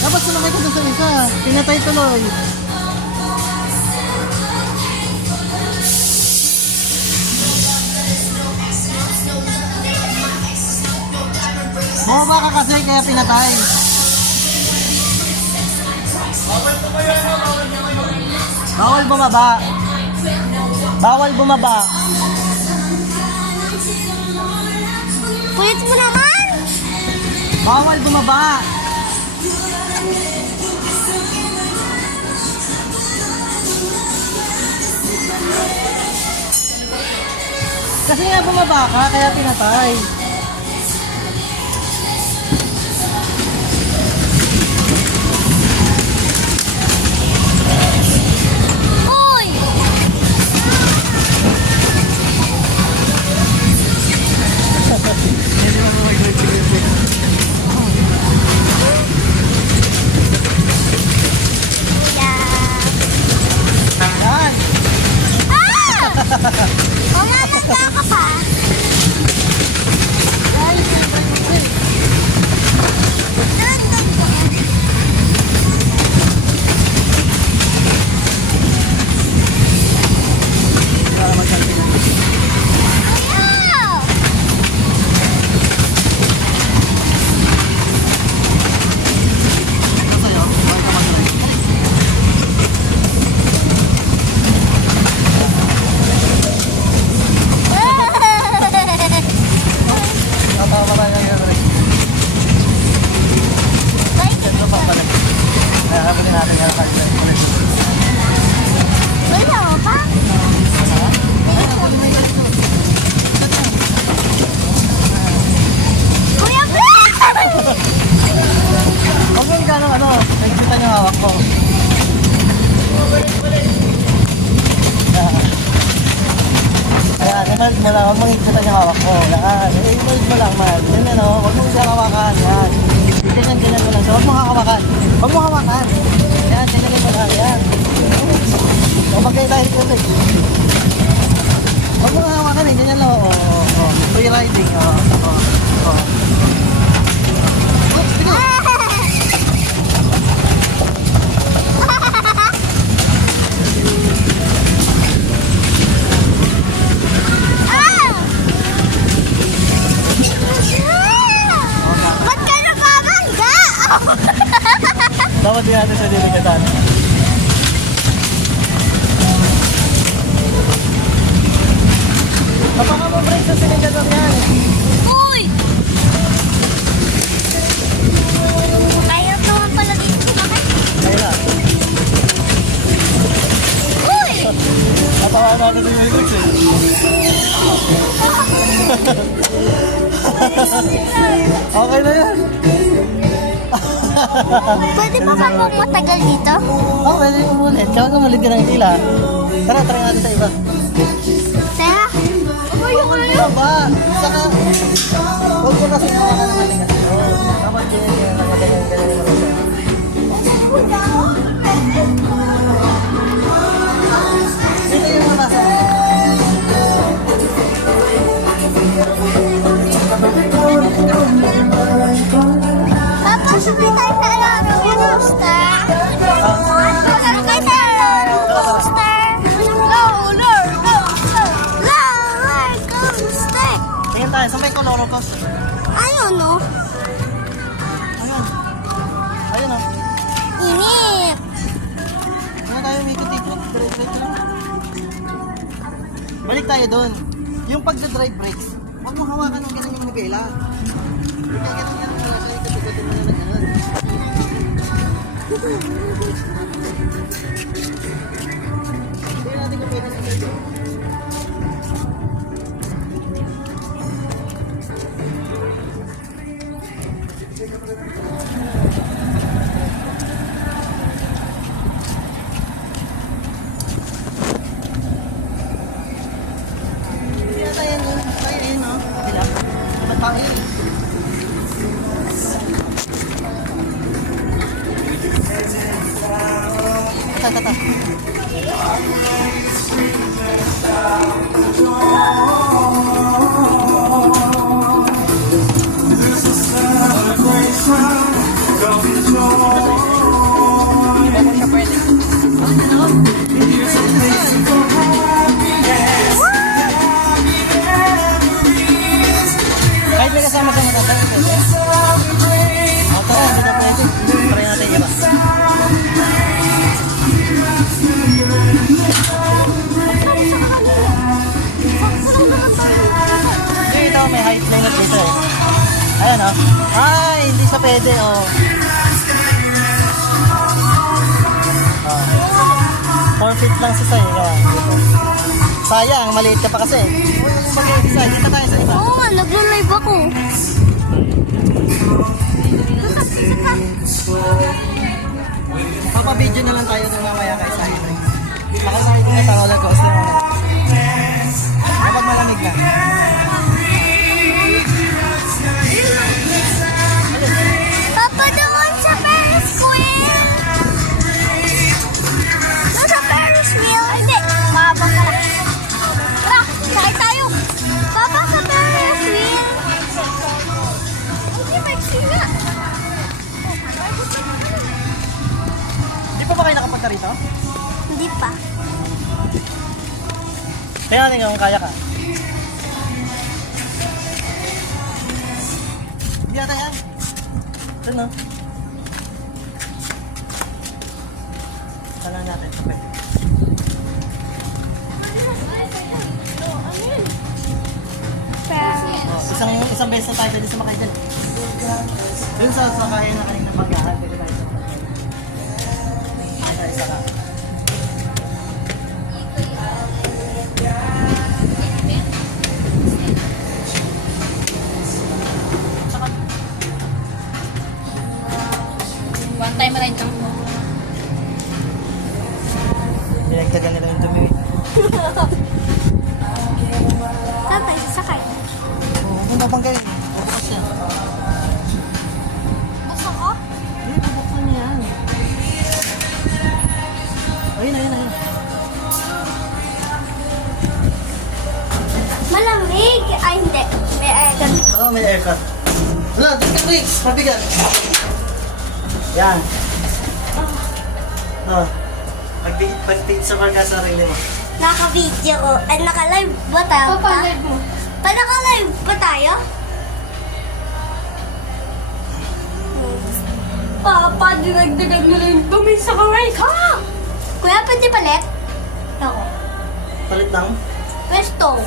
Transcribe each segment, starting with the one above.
Dapat sumakay ka doon sa isa. Pinatay tuloy. Bumaba ka kasi kaya pinatay. Bawal bumaba. Bawal bumaba. Kulit mo naman! Bawal bumaba. Kasi nga bumaba ka kaya pinatay. Uy! Yan. Ah! Mamamagda ka pa! Doon, doon, doon. Ayaw! Sa'yo, bawal ka mag-drive. Tatawa tayo ng drive. Ito pa pala. Kaya kapunin natin yung drive ulit. Wala mo pa? Kuya Brad! Huwag mo gano'ng ano, nagkita niyo hawak ko. Ayan, i-hold mo lang, huwag mo nagkita niyo hawak ko. Ayan, i-hold mo lang man. Yan yan o, huwag mo siya hawakan. Yan. Ganyan mo lang. So, huwag mo hawakan. Huwag mo hawakan. Yan, ganyan mo lang. Yan. Huwag kayo dahil ko eh. Huwag mo hawakan eh, ganyan lang. Free riding. Oops, bigo. Ba't ka nakabangga? Dapat din natin sa diligatan. Kapaka mo break sa siligador yan. Uy! Kaya naman pala dito bakit? Kaya. Uy! Natawa natin sa Hilux eh. Okay na yan. Pwede ba kapag matagal dito? Oh, pwede umulit. Kapag umulit ka ng tila. Tara, try natin sa iba. Tara! Umayo kayo! Baba! Saka, huwag mo kasi hawakan ng maling kasi. Dapat ganyan, ganyan. Dito yung mabasa. Papa, sakay tayo sa roller coaster. Sakay tayo sa roller coaster. Roller coaster. Roller coaster. Tingin tayo, saan ba yung koloro ko? Ayun, no? Ayun. Ayun oh. Init. Ano tayo umikot-ikot? Drive-drive lang. Balik tayo doon. Yung pag-drive brakes, huwag mo hawakan ng ganun yung nabela. Kaya ganun yan, wala siya ikot-ikotin mo na ng ganun. Hindi natin kung pwede sa sa'yo. Hindi na tayo nun. Tayo yun, no? Sila. Ba't tayo yun? Tata. This is celebration. Don't be Kahit may kasama sa mga tayo, pwede. Ito, hindi na pwede. Try natin iba. Dito, may height limit dito eh. Ayan oh. Ay, hindi siya pwede oh. Oh. 4 feet lang si Sai. Sayang, maliit ka pa kasi. Uy, yung bagay si Sai. Dito tayo sa iba. Oo nga, nagla-live ako. Papabidyo na lang tayo ng mamaya kay Sai. Makasakit ko na sa roller coaster. Kapag malamig na. Papa, doon sa Ferris wheel. Doon sa Ferris wheel. Hindi, mababa ka lang. Tara, sakay tayo. Papa, sa Ferris wheel. Hindi, maiksi nga. Di pa ba kayo nakapunta rito? Hindi pa. Kaya natin kung kaya ka. Hindi ata yan. Ito no. Sana natin. Okay. Isang beses na tayo pwede sumakay dyan. Dun sa sakayan na kanina pag-ahal, pwede tayo sumakay. Isa lang. One time ride lang po. Dinagdagan nila yung dumi. Tatay, sasakay. Oo, kung mabangga yun. Bukas yan. Gusto ko? Hindi, bubuksan niya yan. Ayun, ayun, ayun. Malamig. Ay, hindi. May aircon. Oo, may aircon. Wala, dito ka, Trix. Mabigat. Yan. Oh. Pag-tigit sa marka sa sarili mo. Naka-video ko. Ay, naka-live ba tayo? Papalive mo. Pa naka-live ba tayo? Papa, dinagdagan mo lang yung dumi sa kamay ka! Kuya, pwede palit? Ako. Palit lang. Pwesto.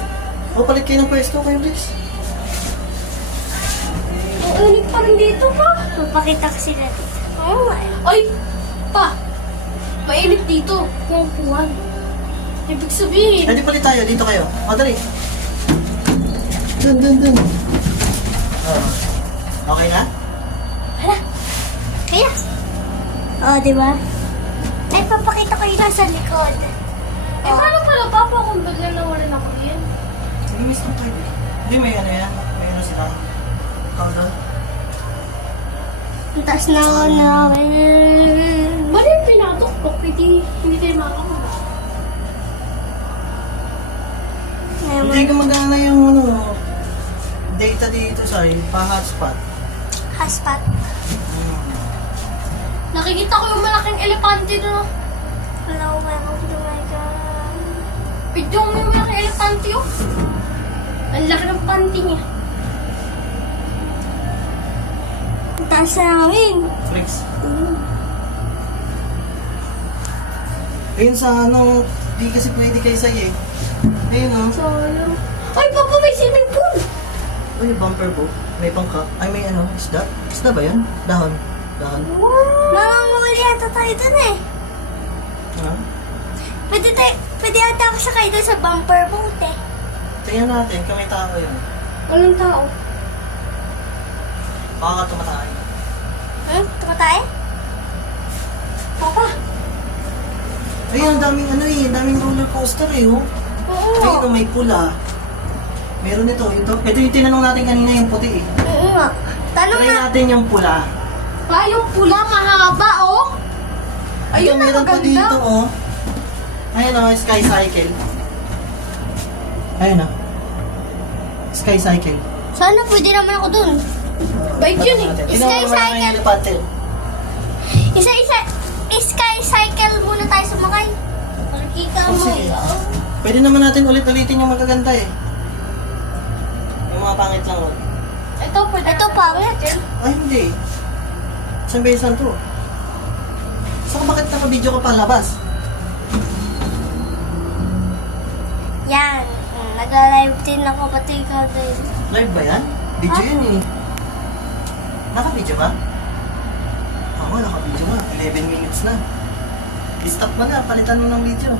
O, palit kayo ng pwesto kayo, Trix. Ang ulit pa rin dito pa. Papakita ko sila dito. Oo nga. Ay, pa! Mainit dito. Kung kuwan. Ibig sabihin, Hindi palit tayo, dito kayo. O, dali. Dun. Oh. Okay na? Hala. Kaya. Oo, di ba? Ay, papakita ko yung nasa likod. eh paano pala papa kung bigla nawalan ako yan? Sige, miss na pwede. Hindi, may ano yan. May ano sila. Countdown. Ang taas na ako namin. Mali yung pinatuktok, hindi tayo makakama. Hindi gumagana yung ano, data dito sa pa-hotspot. Hotspot. Nakikita ko yung malaking elepante doon. Hello, welcome to my God. Video mo yung malaking elepante oh. Ang laki ng panty niya. Ang taas na namin. Trix. Ayun sa ano, di kasi pwede kayo sa'yo eh. Ayun o. Sayang. Ay, papa, may swimming pool! Uy, bumper boat. May bangka. Ay, may ano, isda? Isda ba yan? Dahon. Dahon. Mamamuli yata tayo dun eh. Ha? Pwede yata ako sakay dun sa bumper boat eh. Tingnan natin kung may tao yun. Anong tao? Baka ka tumatay. Tuka tayo? Papa! Ayun, ang daming ano eh. Ang daming roller coaster eh. Oh. Oo. Ayun, may pula. Meron ito. Ito yung tinanong natin kanina yung puti eh. Oo nga. Tanong Try nga. natin yung pula. Pa, yung pula mahaba oh. Ayun, Ayun na, meron pa maganda. dito oh. Ayun oh, sky cycle. Ayun oh. Sky cycle. Sana pwede naman ako dun. Bait yun eh. Tingnan mo naman yung elepante. Sky Cycle muna tayo sumakay. Makikita Oh, mo sige. eh. Pwede naman natin ulit-ulitin yung magaganda eh. Yung mga pangit lang. Oh. Ito, pwede. Ito, pangit. Ay, hindi. Isang besan to. Saka bakit naka-video ka pa labas? Yan. Nag-live din ako pati ka din. Live ba yan? Video Ha? yun eh. Naka-video ba? Oo, naka-video nga. 11 minutes na. I-stop mo na. Palitan mo ng video.